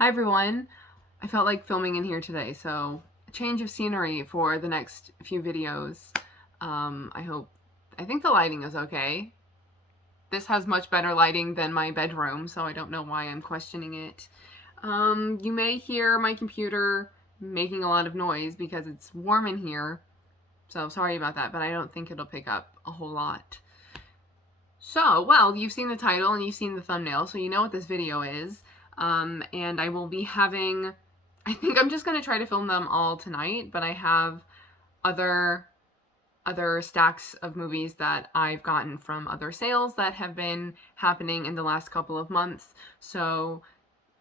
Hi everyone. I felt like filming in here today, so a change of scenery for the next few videos. I think the lighting is okay. This has much better lighting than my bedroom, so I don't know why I'm questioning it. You may hear my computer making a lot of noise because it's warm in here, so sorry about that, but I don't think it'll pick up a whole lot. So, well, you've seen the title and you've seen the thumbnail, so you know what this video is. And I will be having, I think I'm just going to try to film them all tonight, but I have other stacks of movies that I've gotten from other sales that have been happening in the last couple of months. So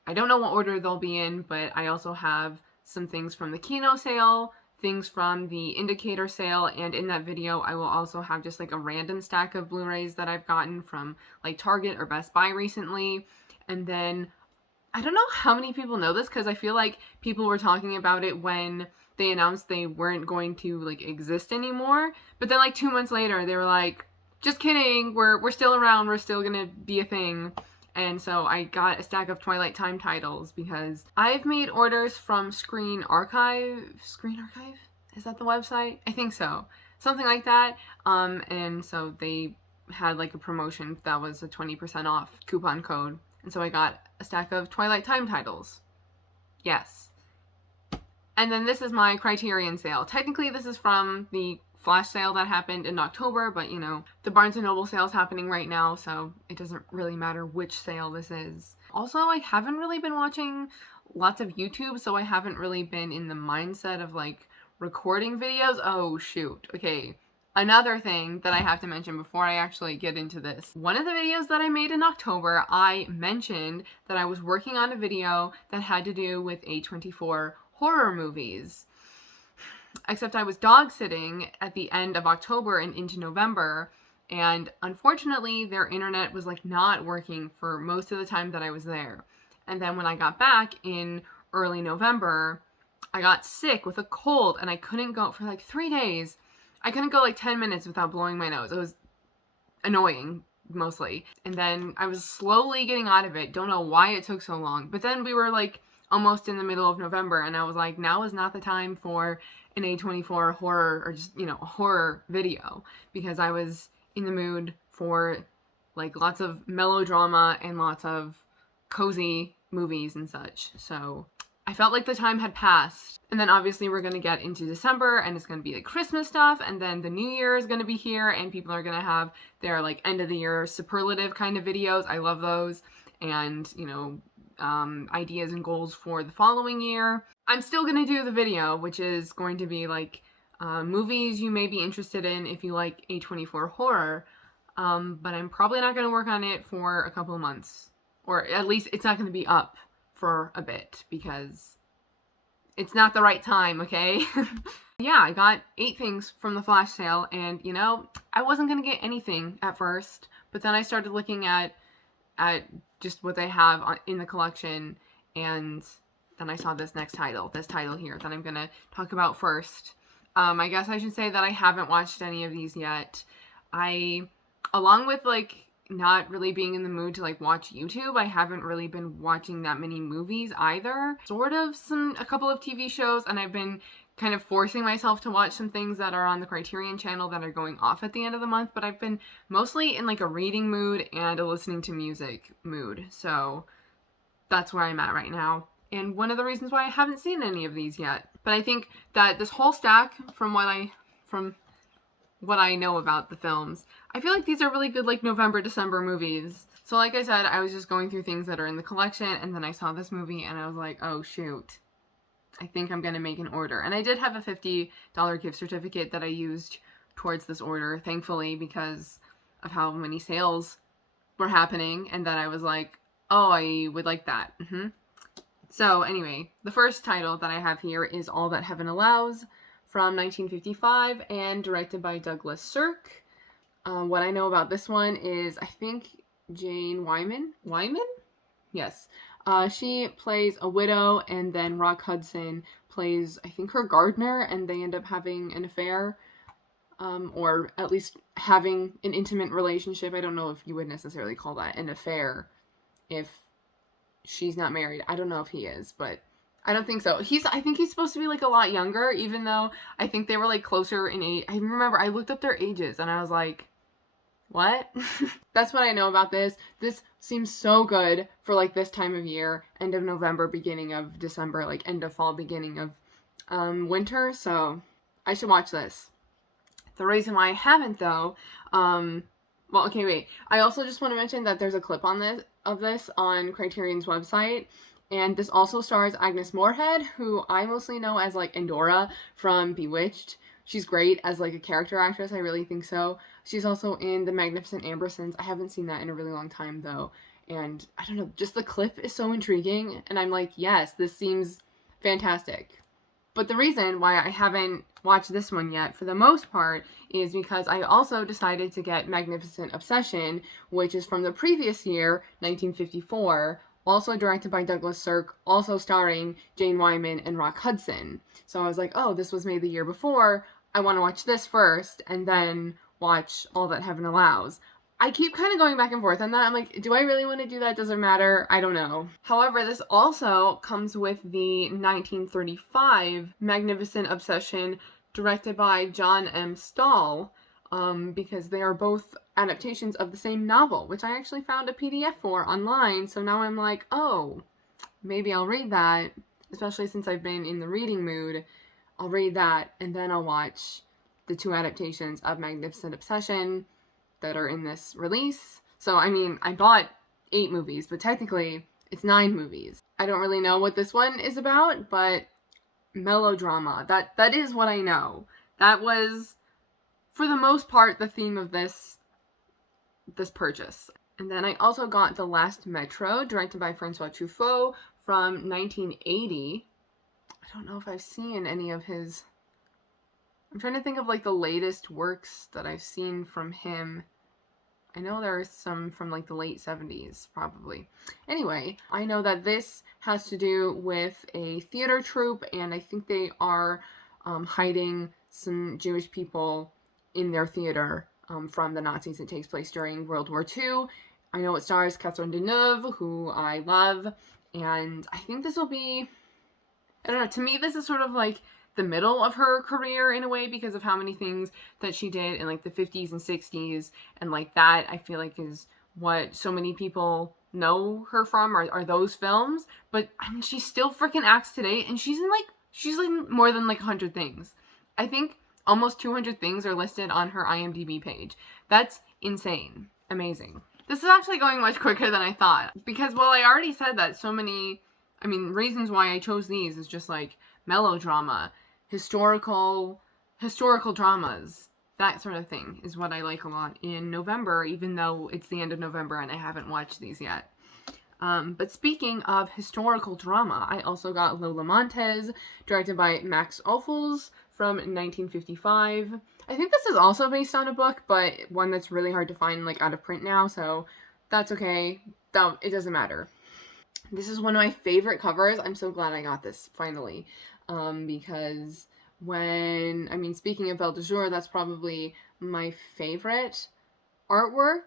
I don't know what order they'll be in, but I also have some things from the Kino sale, things from the Indicator sale, and in that video I will also have just like a random stack of Blu-rays that I've gotten from like Target or Best Buy recently. And then I don't know how many people know this because I feel like people were talking about it when they announced they weren't going to like exist anymore, but then like 2 months later they were like, just kidding, we're still around, we're still gonna be a thing. And so I got a stack of Twilight Time titles because I've made orders from Screen Archive? Is that the website? I think so. Something like that. And so they had like a promotion that was a 20% off coupon code. And so I got a stack of Twilight Time titles. Yes. And then this is my Criterion sale. Technically this is from the flash sale that happened in October, but you know, the Barnes & Noble sale is happening right now, so it doesn't really matter which sale this is. Also, I haven't really been watching lots of YouTube, so I haven't really been in the mindset of like recording videos. Oh shoot, okay. Another thing that I have to mention before I actually get into this. One of the videos that I made in October, I mentioned that I was working on a video that had to do with A24 horror movies. Except I was dog sitting at the end of October and into November, and unfortunately their internet was like not working for most of the time that I was there. And then when I got back in early November, I got sick with a cold and I couldn't go for like 3 days. I couldn't go like 10 minutes without blowing my nose. It was annoying, mostly. And then I was slowly getting out of it. Don't know why it took so long. But then we were like almost in the middle of November and I was like, now is not the time for an A24 horror or just, you know, a horror video, because I was in the mood for like lots of melodrama and lots of cozy movies and such. So I felt like the time had passed. And then obviously we're going to get into December and it's going to be like Christmas stuff, and then the new year is going to be here and people are going to have their like end of the year superlative kind of videos. I love those. And, you know, ideas and goals for the following year. I'm still going to do the video, which is going to be like movies you may be interested in if you like A24 horror, but I'm probably not going to work on it for a couple of months, or at least it's not going to be up for a bit because it's not the right time, okay? Yeah, I got 8 things from the flash sale, and you know, I wasn't going to get anything at first, but then I started looking at just what they have in the collection, and then I saw this title here that I'm gonna talk about first. I guess I should say that I haven't watched any of these yet. Along with like not really being in the mood to like watch YouTube, I haven't really been watching that many movies either. Sort of a couple of TV shows, and I've been kind of forcing myself to watch some things that are on the Criterion channel that are going off at the end of the month, but I've been mostly in like a reading mood and a listening to music mood. So that's where I'm at right now. And one of the reasons why I haven't seen any of these yet. But I think that this whole stack, from what I know about the films, I feel like these are really good like November, December movies. So like I said, I was just going through things that are in the collection, and then I saw this movie and I was like, oh shoot, I think I'm gonna make an order. And I did have a $50 gift certificate that I used towards this order, thankfully, because of how many sales were happening, and that I was like, oh, I would like that. So anyway, the first title that I have here is All That Heaven Allows, from 1955 and directed by Douglas Sirk. What I know about this one is I think Jane Wyman? Yes. She plays a widow, and then Rock Hudson plays, I think, her gardener, and they end up having an affair, or at least having an intimate relationship. I don't know if you would necessarily call that an affair if she's not married. I don't know if he is, but I don't think so. I think he's supposed to be like a lot younger, even though I think they were like closer in age. I remember I looked up their ages and I was like, what? That's what I know about this. This seems so good for like this time of year, end of November, beginning of December, like end of fall, beginning of winter. So I should watch this. The reason why I haven't though, well, okay, wait. I also just want to mention that there's a clip on this on Criterion's website. And this also stars Agnes Moorehead, who I mostly know as like Endora from Bewitched. She's great as like a character actress. I really think so. She's also in The Magnificent Ambersons. I haven't seen that in a really long time though. And I don't know, just the clip is so intriguing. And I'm like, yes, this seems fantastic. But the reason why I haven't watched this one yet, for the most part, is because I also decided to get Magnificent Obsession, which is from the previous year, 1954, also directed by Douglas Sirk, also starring Jane Wyman and Rock Hudson. So I was like, oh, this was made the year before. I want to watch this first, and then watch All That Heaven Allows. I keep kind of going back and forth on that. I'm like, do I really want to do that? Does it matter? I don't know. However, this also comes with the 1935 Magnificent Obsession, directed by John M. Stahl, because they are both adaptations of the same novel, which I actually found a PDF for online. So now I'm like, oh, maybe I'll read that, especially since I've been in the reading mood. I'll read that, and then I'll watch the two adaptations of Magnificent Obsession that are in this release. So, I mean, I bought 8 movies, but technically it's 9 movies. I don't really know what this one is about, but melodrama, that is what I know. That was, for the most part, the theme of this purchase. And then I also got The Last Metro, directed by François Truffaut, from 1980. I don't know if I've seen any of his... I'm trying to think of like the latest works that I've seen from him. I know there are some from like the late 70s, probably. Anyway, I know that this has to do with a theater troupe, and I think they are hiding some Jewish people in their theater from the Nazis. It takes place during World War II. I know it stars Catherine Deneuve, who I love, and I think this will be, I don't know, to me this is sort of like the middle of her career in a way, because of how many things that she did in like the 50s and 60s, and like that I feel like is what so many people know her from, are those films. But I mean, she still freaking acts today, and she's in more than like 100 things. I think almost 200 things are listed on her IMDb page. That's insane. Amazing. This is actually going much quicker than I thought, because, well, I already said that so many, I mean, reasons why I chose these is just like melodrama, historical dramas, that sort of thing is what I like a lot in November, even though it's the end of November and I haven't watched these yet. But speaking of historical drama, I also got Lola Montès, directed by Max Ophuls, from 1955. I think this is also based on a book, but one that's really hard to find like out of print now, so that's okay. It doesn't matter. This is one of my favorite covers. I'm so glad I got this finally. Because speaking of Belle de Jour, that's probably my favorite artwork,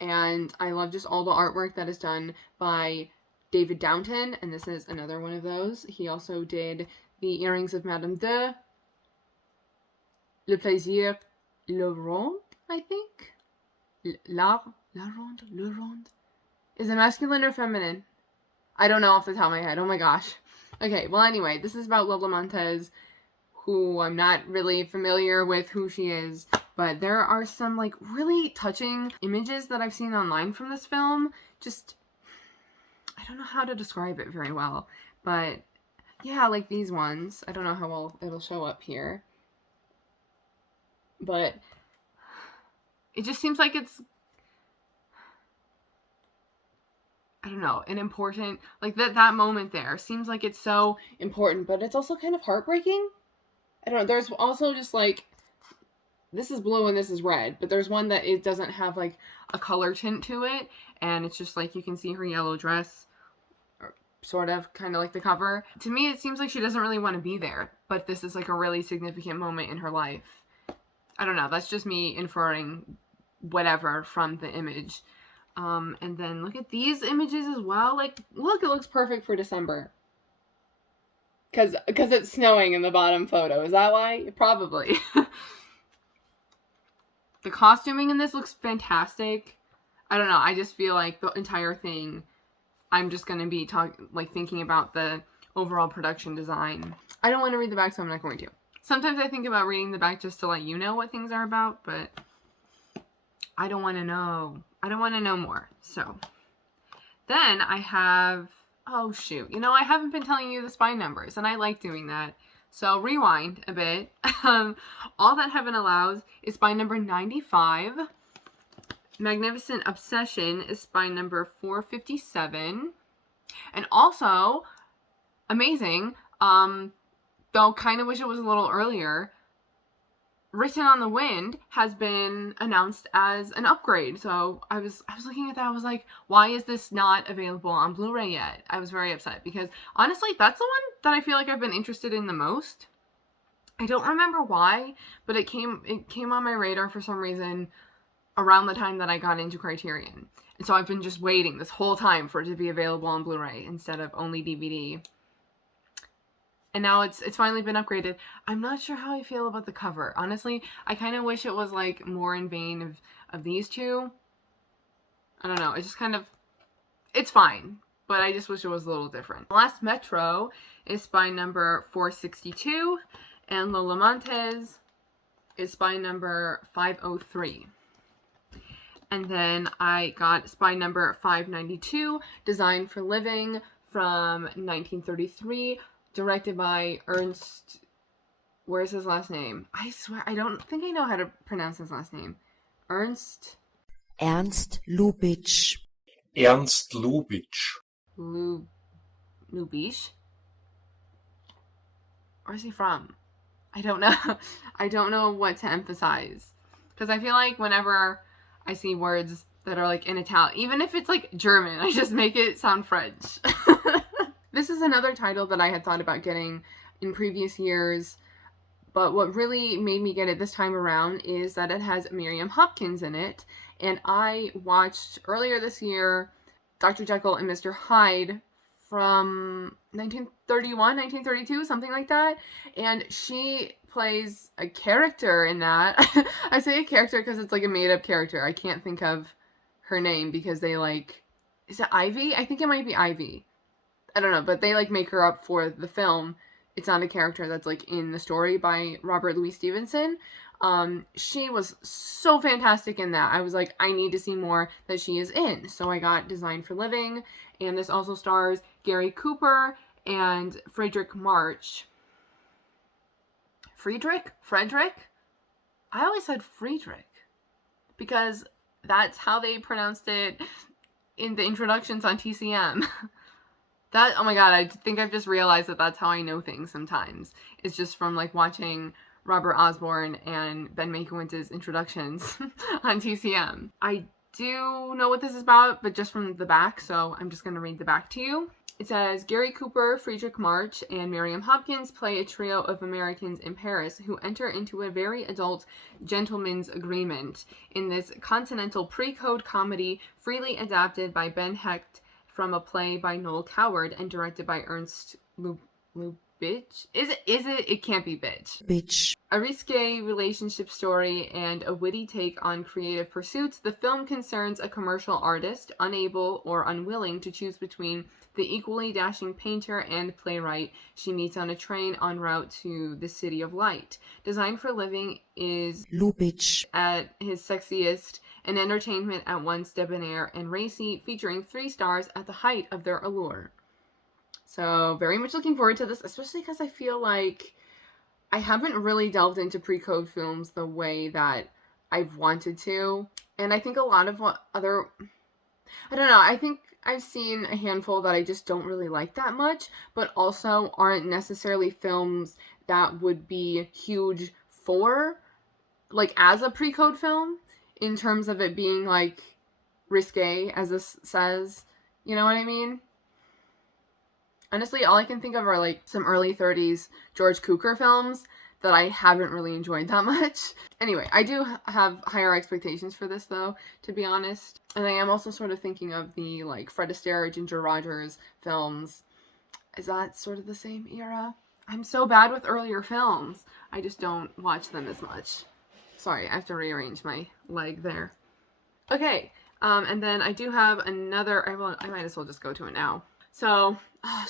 and I love just all the artwork that is done by David Downton, and this is another one of those. He also did The Earrings of Madame de, Le Plaisir, Le Ronde, I think? La Ronde? Le Ronde? Is it masculine or feminine? I don't know off the top of my head. Oh my gosh. Okay, well anyway, this is about Lola Montès, who I'm not really familiar with who she is, but there are some like really touching images that I've seen online from this film. Just, I don't know how to describe it very well, but yeah, like these ones. I don't know how well it'll show up here, but it just seems like it's, I don't know, an important, like that moment there seems like it's so important, but it's also kind of heartbreaking. I don't know, there's also just like, this is blue and this is red, but there's one that it doesn't have like a color tint to it, and it's just like you can see her yellow dress, or sort of, kind of like the cover. To me, it seems like she doesn't really want to be there, but this is like a really significant moment in her life. I don't know, that's just me inferring whatever from the image. And then look at these images as well. Like, look, it looks perfect for December. Because it's snowing in the bottom photo. Is that why? Probably. The costuming in this looks fantastic. I don't know. I just feel like the entire thing, I'm just going to be thinking about the overall production design. I don't want to read the back, so I'm not going to. Sometimes I think about reading the back just to let you know what things are about, but I don't want to know. I don't want to know more. So then I have, oh shoot, you know, I haven't been telling you the spine numbers, and I like doing that. So rewind a bit. All That Heaven Allows is spine number 95. Magnificent Obsession is spine number 457. And also, amazing, though kind of wish it was a little earlier, Written on the Wind has been announced as an upgrade. So I was looking at that. I was like, why is this not available on Blu-ray yet? I was very upset because honestly, that's the one that I feel like I've been interested in the most. I don't remember why, but it came on my radar for some reason around the time that I got into Criterion. And so I've been just waiting this whole time for it to be available on Blu-ray instead of only DVD. And now it's finally been upgraded. I'm not sure how I feel about the cover. Honestly, I kind of wish it was like more in vein of these two. I don't know. It's just kind of, it's fine, but I just wish it was a little different. Last Metro is spine number 462, and Lola Montès is spine number 503. And then I got spine number 592, Designed for Living, from 1933. Directed by Ernst. Where's his last name? I swear, I don't think I know how to pronounce his last name. Ernst Lubitsch. Ernst Lubitsch. Lubitsch? Where's he from? I don't know. I don't know what to emphasize. Because I feel like whenever I see words that are like in Italian, even if it's like German, I just make it sound French. This is another title that I had thought about getting in previous years, but what really made me get it this time around is that it has Miriam Hopkins in it, and I watched earlier this year Dr. Jekyll and Mr. Hyde from 1931, 1932, something like that, and she plays a character in that. I say a character because it's like a made-up character. I can't think of her name because they like, is it Ivy? I think it might be Ivy. I don't know, but they like make her up for the film. It's not a character that's like in the story by Robert Louis Stevenson. She was so fantastic in that. I was like, I need to see more that she is in. So I got Designed for Living, and this also stars Gary Cooper and Frederick March. Frederick? I always said Friedrich because that's how they pronounced it in the introductions on TCM. That, oh my god, I think I've just realized that that's how I know things sometimes. It's just from like watching Robert Osborne and Ben Mankiewicz's introductions on TCM. I do know what this is about, but just from the back, so I'm just going to read the back to you. It says, Gary Cooper, Friedrich March, and Miriam Hopkins play a trio of Americans in Paris who enter into a very adult gentleman's agreement in this continental pre-code comedy freely adapted by Ben Hecht from a play by Noel Coward and directed by Ernst Lubitsch. Is it? It can't be bitch. A risque relationship story and a witty take on creative pursuits, the film concerns a commercial artist unable or unwilling to choose between the equally dashing painter and playwright she meets on a train en route to the City of Light. Designed for Living is Lubitsch at his sexiest, an entertainment at once debonair and racy, featuring 3 stars at the height of their allure. So very much looking forward to this, especially because I feel like I haven't really delved into pre-code films the way that I've wanted to. And I think a lot of I don't know, I think I've seen a handful that I just don't really like that much, but also aren't necessarily films that would be huge for, like, as a pre-code film, in terms of it being, like, risque, as this says. You know what I mean? Honestly, all I can think of are, like, some early 30s George Cukor films that I haven't really enjoyed that much. Anyway, I do have higher expectations for this though, to be honest. And I am also sort of thinking of the like Fred Astaire, Ginger Rogers films. Is that sort of the same era? I'm so bad with earlier films. I just don't watch them as much. Sorry, I have to rearrange my leg there. Okay, and then I do have another, I might as well just go to it now. So,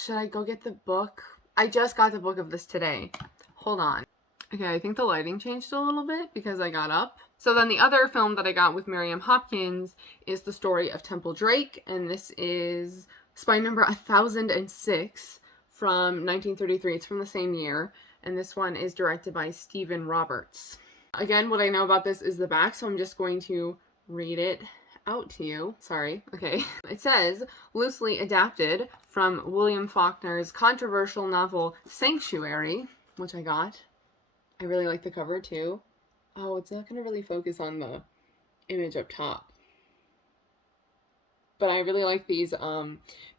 should I go get the book? I just got the book of this today. Hold on. Okay, I think the lighting changed a little bit because I got up. So then the other film that I got with Miriam Hopkins is The Story of Temple Drake, and this is spy number 1006 from 1933. It's from the same year, and this one is directed by Stephen Roberts. Again, what I know about this is the back, so I'm just going to read it out to you. Sorry. Okay. It says, loosely adapted from William Faulkner's controversial novel Sanctuary, which I got. I really like the cover too. Oh, it's not going to really focus on the image up top. But I really like these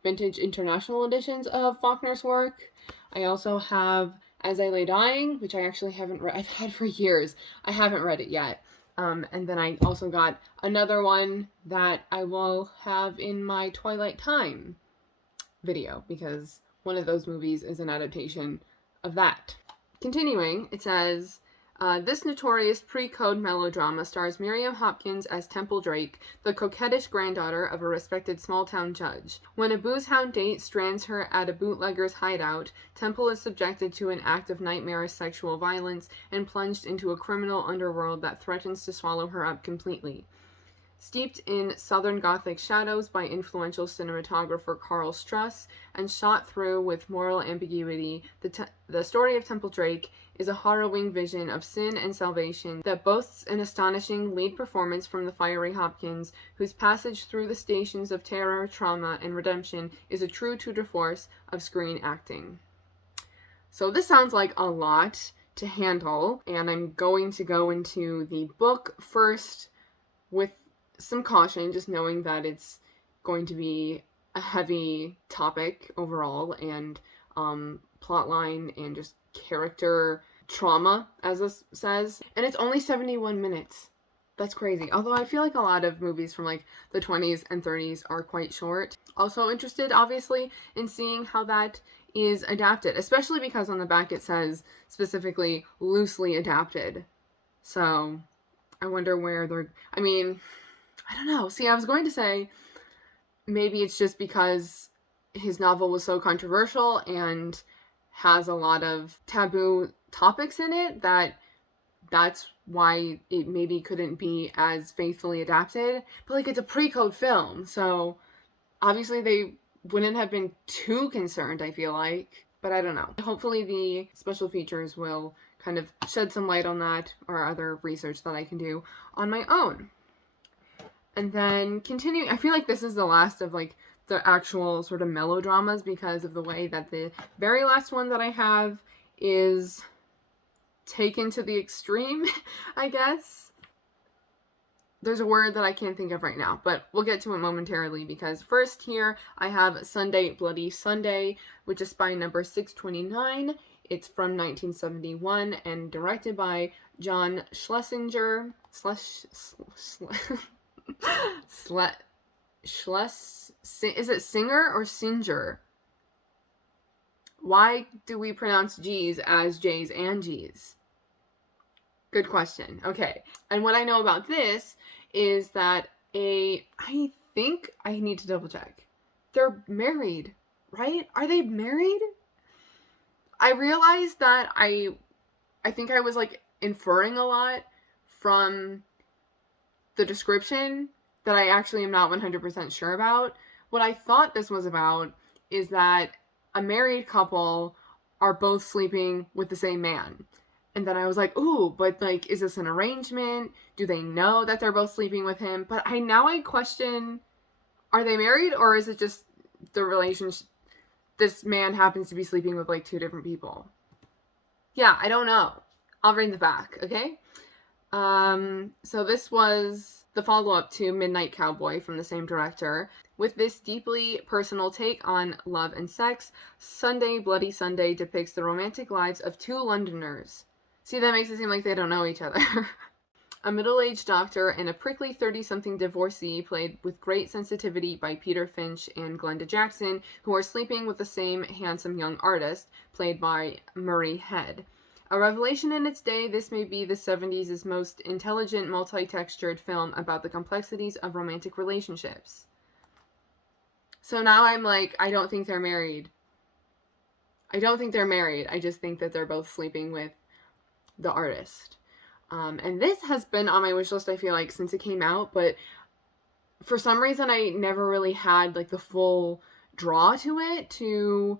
vintage international editions of Faulkner's work. I also have As I Lay Dying, which I actually haven't read. I've had for years. I haven't read it yet. And then I also got another one that I will have in my Twilight Time video, because one of those movies is an adaptation of that. Continuing, it says, this notorious pre-code melodrama stars Miriam Hopkins as Temple Drake, the coquettish granddaughter of a respected small-town judge. When a booze-hound date strands her at a bootlegger's hideout, Temple is subjected to an act of nightmarish sexual violence and plunged into a criminal underworld that threatens to swallow her up completely. Steeped in Southern Gothic shadows by influential cinematographer Karl Struss and shot through with moral ambiguity, the story of Temple Drake is a harrowing vision of sin and salvation that boasts an astonishing lead performance from the fiery Hopkins, whose passage through the stations of terror, trauma, and redemption is a true tour de force of screen acting. So this sounds like a lot to handle, and I'm going to go into the book first with some caution, just knowing that it's going to be a heavy topic overall, and plotline and just character trauma, as this says. And it's only 71 minutes. That's crazy. Although I feel like a lot of movies from like the 20s and 30s are quite short. Also interested, obviously, in seeing how that is adapted, especially because on the back it says specifically loosely adapted. So I wonder where they're, I mean, I don't know. See, I was going to say maybe it's just because his novel was so controversial and has a lot of taboo topics in it that's why it maybe couldn't be as faithfully adapted. But like, it's a pre-code film, so obviously they wouldn't have been too concerned, I feel like. But I don't know. Hopefully the special features will kind of shed some light on that, or other research that I can do on my own. And then continuing, I feel like this is the last of like the actual sort of melodramas, because of the way that the very last one that I have is taken to the extreme, I guess. There's a word that I can't think of right now, but we'll get to it momentarily, because first here I have Sunday, Bloody Sunday, which is spy number 629. It's from 1971 and directed by John Schlesinger. Is it Singer or Singer? Why do we pronounce G's as J's and G's? Good question. Okay. And what I know about this is that I think I need to double check. They're married, right? Are they married? I realized that I think I was like inferring a lot from the description that I actually am not 100% sure about. What I thought this was about is that a married couple are both sleeping with the same man. And then I was like, ooh, but like, is this an arrangement? Do they know that they're both sleeping with him? But I question, are they married, or is it just the relationship? This man happens to be sleeping with like two different people. Yeah, I don't know. I'll read the back, okay? So this was the follow-up to Midnight Cowboy from the same director. With this deeply personal take on love and sex, Sunday, Bloody Sunday depicts the romantic lives of two Londoners See, that makes it seem like they don't know each other. A middle-aged doctor and a prickly 30-something divorcee, played with great sensitivity by Peter Finch and Glenda Jackson, who are sleeping with the same handsome young artist, played by Murray Head. A revelation in its day, this may be the 70s' most intelligent, multi-textured film about the complexities of romantic relationships. So now I'm like, I don't think they're married. I don't think they're married. I just think that they're both sleeping with the artist. And this has been on my wish list, I feel like, since it came out, but for some reason I never really had like the full draw to it to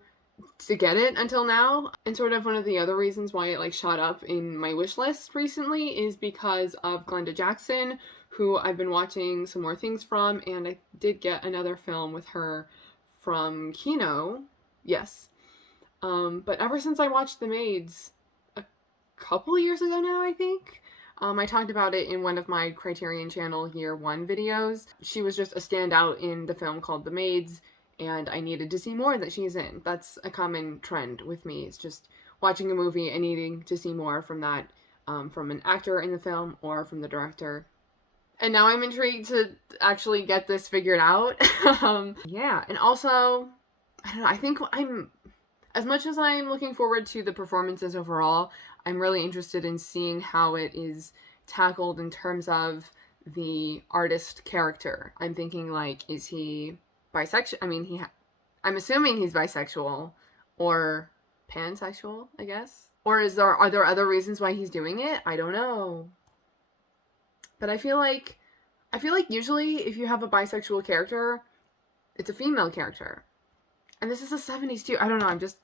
get it until now. And sort of one of the other reasons why it like shot up in my wish list recently is because of Glenda Jackson, who I've been watching some more things from, and I did get another film with her from Kino. Yes. But ever since I watched The Maids a couple years ago now, I think, I talked about it in one of my Criterion Channel Year 1 videos. She was just a standout in the film called The Maids, and I needed to see more that she's in. That's a common trend with me. It's just watching a movie and needing to see more from that, from an actor in the film or from the director. And now I'm intrigued to actually get this figured out. Yeah, and also, I don't know, I think as much as I'm looking forward to the performances overall, I'm really interested in seeing how it is tackled in terms of the artist character. I'm thinking, like, is he bisexual? I mean, I'm assuming he's bisexual or pansexual, I guess. Or are there other reasons why he's doing it? I don't know. But I feel like usually if you have a bisexual character, it's a female character. And this is the 70s too. I don't know, I'm just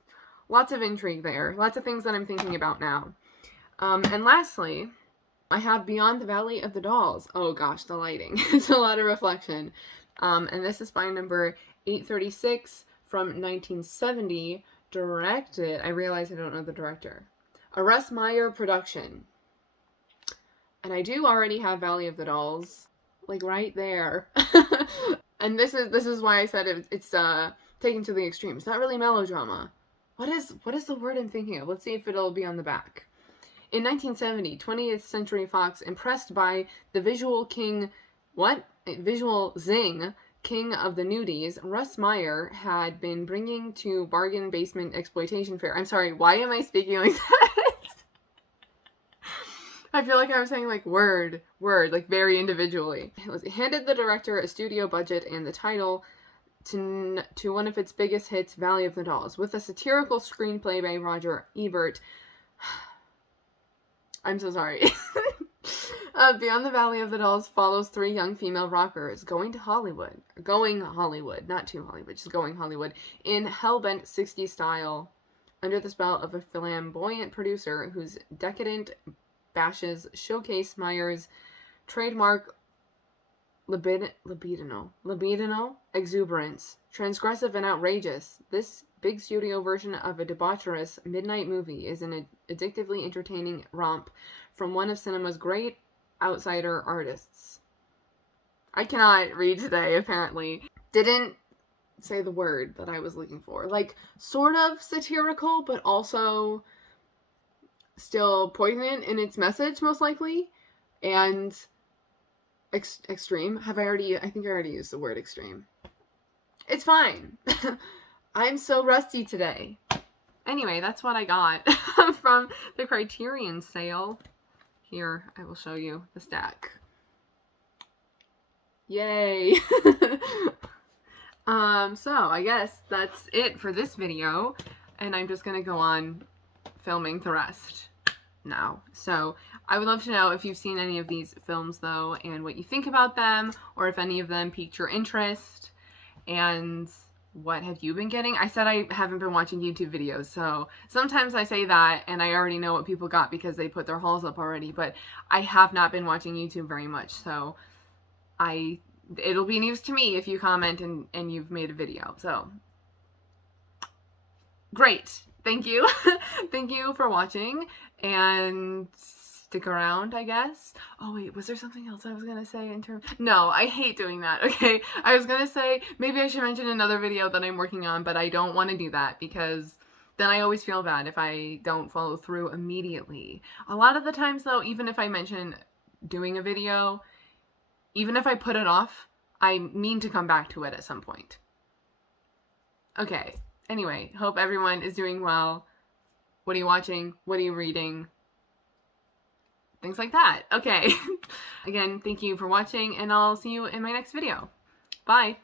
lots of intrigue there. Lots of things that I'm thinking about now. And lastly, I have Beyond the Valley of the Dolls. Oh gosh, the lighting. It's a lot of reflection. And this is by number 836 from 1970, directed, I realize I don't know the director, a Russ Meyer production. And I do already have Valley of the Dolls, like right there. And this is why I said it's taken to the extreme. It's not really melodrama. What is the word I'm thinking of? Let's see if it'll be on the back. In 1970, 20th Century Fox, impressed by the visual zing, king of the nudies, Russ Meyer had been bringing to bargain basement exploitation fair. I'm sorry, why am I speaking like that? I feel like I was saying like word, like very individually. It handed the director a studio budget and the title to one of its biggest hits, Valley of the Dolls, with a satirical screenplay by Roger Ebert. I'm so sorry. Beyond the Valley of the Dolls follows three young female rockers going Hollywood, not to Hollywood, just going Hollywood, in hellbent 60s style, under the spell of a flamboyant producer whose decadent bashes showcase Meyer's trademark libidinal exuberance. Transgressive and outrageous, this big studio version of a debaucherous midnight movie is an addictively entertaining romp from one of cinema's great outsider artists. I cannot read today, apparently. Didn't say the word that I was looking for. Like, sort of satirical, but also still poignant in its message, most likely. And extreme. I think I already used the word extreme. It's fine. I'm so rusty today. Anyway, that's what I got from the Criterion sale. Here, I will show you the stack. Yay! So I guess that's it for this video, and I'm just gonna go on filming the rest now. So I would love to know if you've seen any of these films though, and what you think about them, or if any of them piqued your interest, and what have you been getting? I said I haven't been watching YouTube videos, so sometimes I say that and I already know what people got because they put their hauls up already, but I have not been watching YouTube very much, so it'll be news to me if you comment and you've made a video. So great. Thank you. Thank you for watching, and stick around, I guess. Oh wait, was there something else I was gonna say in terms? No, I hate doing that. Okay, I was gonna say maybe I should mention another video that I'm working on, but I don't want to do that because then I always feel bad if I don't follow through immediately. A lot of the times though, even if I mention doing a video, even if I put it off, I mean to come back to it at some point. Okay, anyway, hope everyone is doing well. What are you watching? What are you reading? Things like that. Okay. Again, thank you for watching, and I'll see you in my next video. Bye.